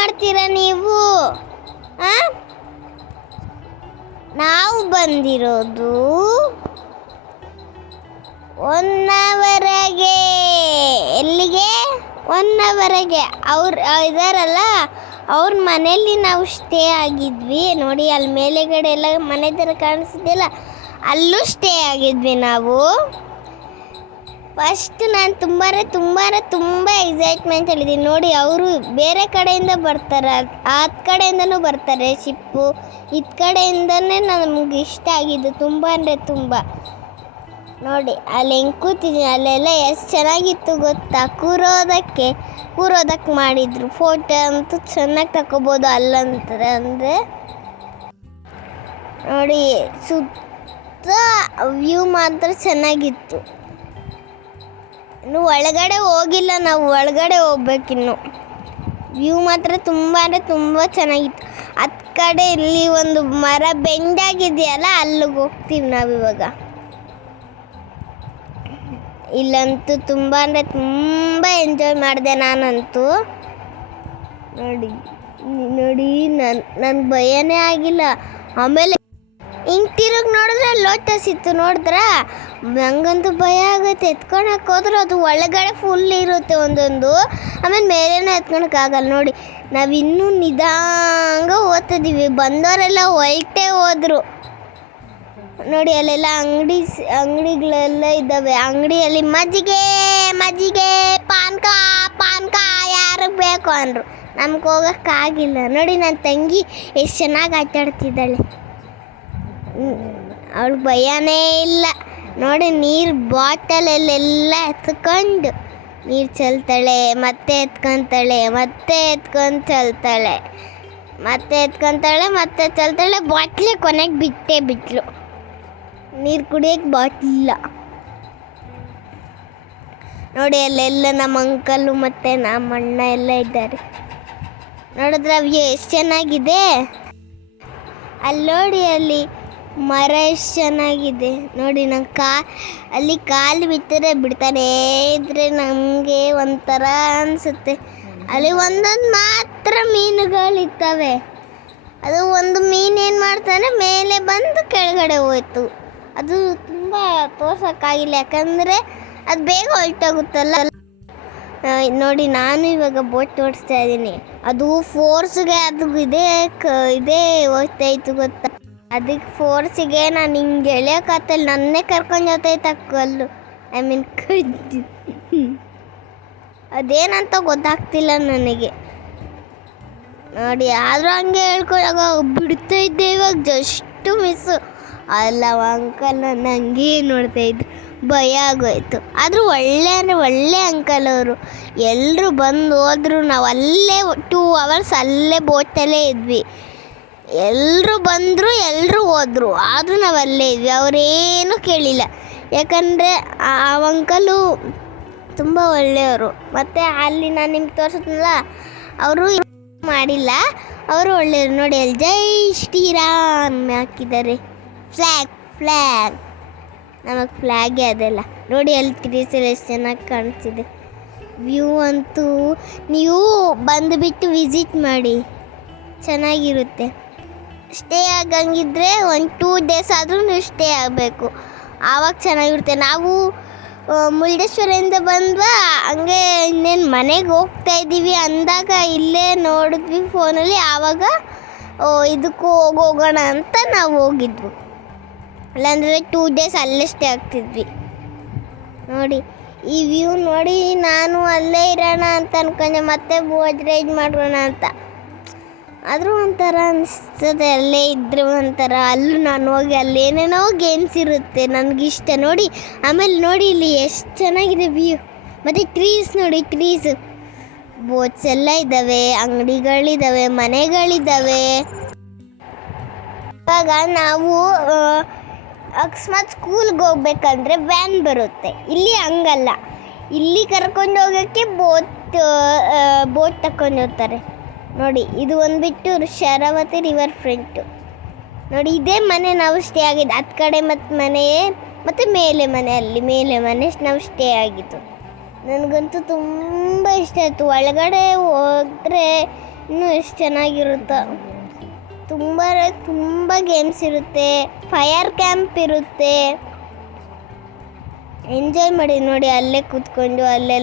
ಮಾಡ್ತೀರಾ ನೀವು? ನಾವು ಬಂದಿರೋದು 1 ಅವರ್ಗೆ. ಎಲ್ಲಿಗೆ? 1 ಅವರ್ಗೆ. ಅವ್ರು ಇದಾರಲ್ಲ ಅವ್ರ ಮನೇಲಿ ನಾವು ಸ್ಟೇ ಆಗಿದ್ವಿ. ನೋಡಿ ಅಲ್ಲಿ ಮೇಲೆಗಡೆ ಎಲ್ಲ ಮನೆ ಥರ ಕಾಣಿಸ್ತಿಲ್ಲ, ಅಲ್ಲೂ ಸ್ಟೇ ಆಗಿದ್ವಿ ನಾವು. ಫಸ್ಟ್ ನಾನು ತುಂಬ ಎಕ್ಸೈಟ್ಮೆಂಟ್ ಹೇಳಿದ್ದೀನಿ. ನೋಡಿ ಅವರು ಬೇರೆ ಕಡೆಯಿಂದ ಬರ್ತಾರೆ, ಆ ಕಡೆಯಿಂದನೂ ಬರ್ತಾರೆ ಶಿಪ್ಪು. ಇದು ಕಡೆಯಿಂದನೇ ನಮ್ಗೆ ಇಷ್ಟ ಆಗಿದ್ದು ತುಂಬ ಅಂದರೆ ತುಂಬ. ನೋಡಿ ಅಲ್ಲಿ ಹೆಂಗೆ ಕೂತಿದ್ದೀನಿ, ಅಲ್ಲೆಲ್ಲ ಎಷ್ಟು ಚೆನ್ನಾಗಿತ್ತು ಗೊತ್ತಾ. ಕೂರೋದಕ್ಕೆ ಮಾಡಿದರು. ಫೋಟೋ ಅಂತೂ ಚೆನ್ನಾಗಿ ತಗೋಬೋದು ಅಲ್ಲಂತಾರೆ. ಅಂದರೆ ನೋಡಿ ಸುತ್ತ ವ್ಯೂ ಮಾತ್ರ ಚೆನ್ನಾಗಿತ್ತು. ಇನ್ನು ಒಳಗಡೆ ಹೋಗಿಲ್ಲ ನಾವು, ಒಳಗಡೆ ಹೋಗ್ಬೇಕಿನ್ನು. ವ್ಯೂ ಮಾತ್ರ ತುಂಬ ಅಂದರೆ ತುಂಬ ಚೆನ್ನಾಗಿತ್ತು. ಹತ್ತು ಕಡೆ ಇಲ್ಲಿ ಒಂದು ಮರ ಬೆಂಡಾಗಿದೆಯಲ್ಲ, ಅಲ್ಲಿಗೆ ಹೋಗ್ತೀವಿ ನಾವಿವಾಗ. ಇಲ್ಲಂತೂ ತುಂಬ ಅಂದರೆ ತುಂಬ ಎಂಜಾಯ್ ಮಾಡಿದೆ ನಾನಂತೂ. ನೋಡಿ ನನ್ಗೆ ಭಯನೇ ಆಗಿಲ್ಲ. ಆಮೇಲೆ ಹಿಂಗೆ ತಿರುಗಿ ನೋಡಿದ್ರೆ ಲೋಟಸ್ ಇತ್ತು, ನೋಡಿದ್ರಾ? ನಂಗಂತೂ ಭಯ ಆಗುತ್ತೆ. ಎತ್ಕೊಳಕ್ಕೆ ಹೋದ್ರೆ ಅದು ಒಳಗಡೆ ಫುಲ್ ಇರುತ್ತೆ ಒಂದೊಂದು, ಆಮೇಲೆ ಮೇಲೇನೂ ಎತ್ಕೊಳಕ್ಕಾಗಲ್ಲ. ನೋಡಿ ನಾವಿನ್ನೂ ನಿಧಾಂಗ ಓದ್ತಿದ್ದೀವಿ, ಬಂದವರೆಲ್ಲ ಹೊರಟೇ ಹೋದರು. ನೋಡಿ ಅಲ್ಲೆಲ್ಲ ಅಂಗಡಿಗಳೆಲ್ಲ ಇದ್ದಾವೆ. ಅಂಗಡಿಯಲ್ಲಿ ಮಜ್ಜಿಗೆ ಪಾನ್ಕ ಯಾರಿಗೆ ಬೇಕು ಅಂದರು. ನಮ್ಗೆ ಹೋಗೋಕ್ಕಾಗಿಲ್ಲ. ನೋಡಿ ನನ್ನ ತಂಗಿ ಎಷ್ಟು ಚೆನ್ನಾಗಿ ಆಟಾಡ್ತಿದ್ದಾಳೆ, ಅವಳಿಗೆ ಭಯನೇ ಇಲ್ಲ. ನೋಡಿ ನೀರು ಬಾಟಲಲ್ಲೆಲ್ಲ ಎತ್ಕೊಂಡು ನೀರು ಚೆಲ್ತಾಳೆ, ಮತ್ತೆ ಎತ್ಕೊತಾಳೆ, ಮತ್ತೆ ಎತ್ಕೊಂಡು ಚೆಲ್ತಾಳೆ, ಮತ್ತೆ ಎತ್ಕೊತಾಳೆ, ಮತ್ತೆ ಚೆಲ್ತಾಳೆ. ಬಾಟ್ಲೆ ಕೊನೆಗೆ ಬಿಟ್ಲು. ನೀರು ಕುಡಿಯೋಕ್ಕೆ ಬಾಟ್ಲಿಲ್ಲ. ನೋಡಿ ಅಲ್ಲೆಲ್ಲ ನಮ್ಮ ಅಂಕಲು ಮತ್ತು ನಮ್ಮ ಅಣ್ಣ ಎಲ್ಲ ಇದ್ದಾರೆ. ನೋಡಿದ್ರೆ ವ್ಯೂ ಎಷ್ಟು ಚೆನ್ನಾಗಿದೆ. ಅಲ್ಲಿ ನೋಡಿ, ಅಲ್ಲಿ ಮರ ಎಷ್ಟು ಚೆನ್ನಾಗಿದೆ ನೋಡಿ. ಅಲ್ಲಿ ಕಾಲು ಬಿಡ್ತಾನೇ ಇದ್ರೆ ನಮಗೆ ಒಂಥರ ಅನಿಸುತ್ತೆ. ಅಲ್ಲಿ ಒಂದೊಂದು ಮಾತ್ರ ಮೀನುಗಳಿರ್ತವೆ. ಅದು ಒಂದು ಮೀನು ಏನು ಮಾಡ್ತಾನೆ, ಮೇಲೆ ಬಂದು ಕೆಳಗಡೆ ಹೋಯ್ತು. ಅದು ತುಂಬ ತೋರ್ಸೋಕ್ಕಾಗಿಲ್ಲ, ಯಾಕಂದರೆ ಅದು ಬೇಗ ಹೊರಟೋಗುತ್ತಲ್ಲ. ನೋಡಿ ನಾನು ಇವಾಗ ಬೋಟ್ ಓಡಿಸ್ತಾ ಇದ್ದೀನಿ. ಅದು ಫೋರ್ಸ್ಗೆ ಅದು ಇದೇ ಹೋಗ್ತಾಯಿತ್ತು ಗೊತ್ತಾ. ಅದಕ್ಕೆ ಫೋರ್ಸಿಗೆ ನಾನು ಹಿಂಗೆ ಎಳೆಯೋಕ್ಕಾಗ್ತಿಲ್ಲ, ನನ್ನೇ ಕರ್ಕೊಂಡು ಜೊತೈತೆ ಕಲ್ಲು. ಕಜ್ಜಿ ಅದೇನಂತ ಗೊತ್ತಾಗ್ತಿಲ್ಲ ನನಗೆ. ನೋಡಿ ಆದರೂ ಹಂಗೆ ಹೇಳ್ಕೊಳ್ಳೋ ಬಿಡ್ತಾ ಇದ್ದೆ. ಇವಾಗ ಜಸ್ಟು ಮಿಸ್ಸು. ಅಲ್ಲ ಅಂಕಲ್ ನನ್ನ ಹಂಗೆ ನೋಡ್ತಾಯಿದ್ರು, ಭಯ ಆಗೋಯ್ತು. ಆದರೂ ಒಳ್ಳೆ ಅಂಕಲ್ ಅವರು. ಎಲ್ಲರೂ ಬಂದು ಹೋದ್ರು. ನಾವು ಅಲ್ಲೇ 2 hours ಅಲ್ಲೇ ಬೋಟಲ್ಲೇ ಇದ್ವಿ. ಎಲ್ಲರೂ ಬಂದರು, ಎಲ್ಲರೂ ಹೋದರು, ಆದರೂ ನಾವು ಅಲ್ಲೇ ಇದ್ವಿ. ಅವರೇನೂ ಕೇಳಿಲ್ಲ, ಯಾಕಂದರೆ ಆ ಅಂಕಲು ತುಂಬ ಒಳ್ಳೆಯವರು. ಮತ್ತು ಅಲ್ಲಿ ನಾನು ನಿಮ್ಗೆ ತೋರಿಸಿದ್ನಲ್ಲ, ಅವರು ಮಾಡಿಲ್ಲ, ಅವರು ಒಳ್ಳೆಯವರು. ನೋಡಿ ಅಲ್ಲಿ ಜೈ ಶ್ರೀರಾಮ್ ಹಾಕಿದ್ದಾರೆ. ಫ್ಲ್ಯಾಗ್ ನಮಗೆ ಫ್ಲ್ಯಾಗೇ ಅದೆಲ್ಲ. ನೋಡಿ ಅಲ್ಲಿ ಟ್ರೀಸಲ್ಲಿ ಎಷ್ಟು ಚೆನ್ನಾಗಿ ಕಾಣಿಸ್ತಿದೆ. ವ್ಯೂ ಅಂತೂ ನೀವು ಬಂದುಬಿಟ್ಟು ವಿಸಿಟ್ ಮಾಡಿ, ಚೆನ್ನಾಗಿರುತ್ತೆ. ಸ್ಟೇ ಆಗಂಗಿದ್ರೆ 1-2 days ಆದರೂ ನೀವು ಸ್ಟೇ ಆಗಬೇಕು, ಆವಾಗ ಚೆನ್ನಾಗಿರುತ್ತೆ. ನಾವು ಮುರುಡೇಶ್ವರದಿಂದ ಬಂದ್ವಾ, ಹಂಗೆ ಇನ್ನೇನು ಮನೆಗೆ ಹೋಗ್ತಾ ಇದ್ದೀವಿ ಅಂದಾಗ ಇಲ್ಲೇ ನೋಡಿದ್ವಿ ಫೋನಲ್ಲಿ. ಆವಾಗ ಇದಕ್ಕೂ ಹೋಗೋಣ ಅಂತ ನಾವು ಹೋಗಿದ್ವಿ. ಇಲ್ಲಾಂದರೆ 2 days ಅಲ್ಲೇ ಸ್ಟೇ ಆಗ್ತಿದ್ವಿ. ನೋಡಿ ಈ ವ್ಯೂ ನೋಡಿ. ನಾನು ಅಲ್ಲೇ ಇರೋಣ ಅಂತ ಅನ್ಕೊಂಡೆ, ಮತ್ತೆ ಬೋಟ್ ರೈಡ್ ಮಾಡೋಣ ಅಂತ. ಆದರೂ ಒಂಥರ ಅನಿಸ್ತದೆ, ಅಲ್ಲೇ ಇದ್ದರೆ ಒಂಥರ. ಅಲ್ಲೂ ನಾನು ಹೋಗಿ ಅಲ್ಲೇನೇನೋ ಗೇಮ್ಸ್ ಇರುತ್ತೆ, ನನಗಿಷ್ಟ. ನೋಡಿ ಆಮೇಲೆ ನೋಡಿ ಇಲ್ಲಿ ಎಷ್ಟು ಚೆನ್ನಾಗಿದೆ ವ್ಯೂ. ಮತ್ತು ಟ್ರೀಸ್ ನೋಡಿ, ಬೋಟ್ಸ್ ಎಲ್ಲ ಇದ್ದಾವೆ, ಅಂಗಡಿಗಳಿದ್ದಾವೆ, ಮನೆಗಳಿದ್ದಾವೆ. ಇವಾಗ ನಾವು ಅಕಸ್ಮಾತ್ ಸ್ಕೂಲ್ಗೆ ಹೋಗ್ಬೇಕಂದ್ರೆ ವ್ಯಾನ್ ಬರುತ್ತೆ. ಇಲ್ಲಿ ಹಂಗಲ್ಲ, ಇಲ್ಲಿ ಕರ್ಕೊಂಡು ಹೋಗೋಕ್ಕೆ ಬೋಟ್ ತಗೊಂಡು ಹೋಗ್ತಾರೆ. ನೋಡಿ ಇದು ಒಂದುಬಿಟ್ಟು ಶರಾವತಿ ರಿವರ್ ಫ್ರಂಟು. ನೋಡಿ ಇದೇ ಮನೆ ನಾವು ಸ್ಟೇ ಆಗಿದ್ದು. ಹತ್ತು ಕಡೆ ಮತ್ತು ಮೇಲೆ ಮನೆ, ಅಲ್ಲಿ ಮೇಲೆ ಮನೆ ನಾವು ಸ್ಟೇ ಆಗಿದ್ದು. ನನಗಂತೂ ತುಂಬ ಇಷ್ಟ ಆಯಿತು. ಒಳಗಡೆ ಹೋದರೆ ಇನ್ನೂ ಎಷ್ಟು ಚೆನ್ನಾಗಿರುತ್ತೋ. ತುಂಬ ಗೇಮ್ಸ್ ಇರುತ್ತೆ, ಫೈರ್ ಕ್ಯಾಂಪ್ ಇರುತ್ತೆ. ಎಂಜಾಯ್ ಮಾಡಿ ನೋಡಿ, ಅಲ್ಲೇ ಕೂತ್ಕೊಂಡು ಅಲ್ಲೆಲ್ಲ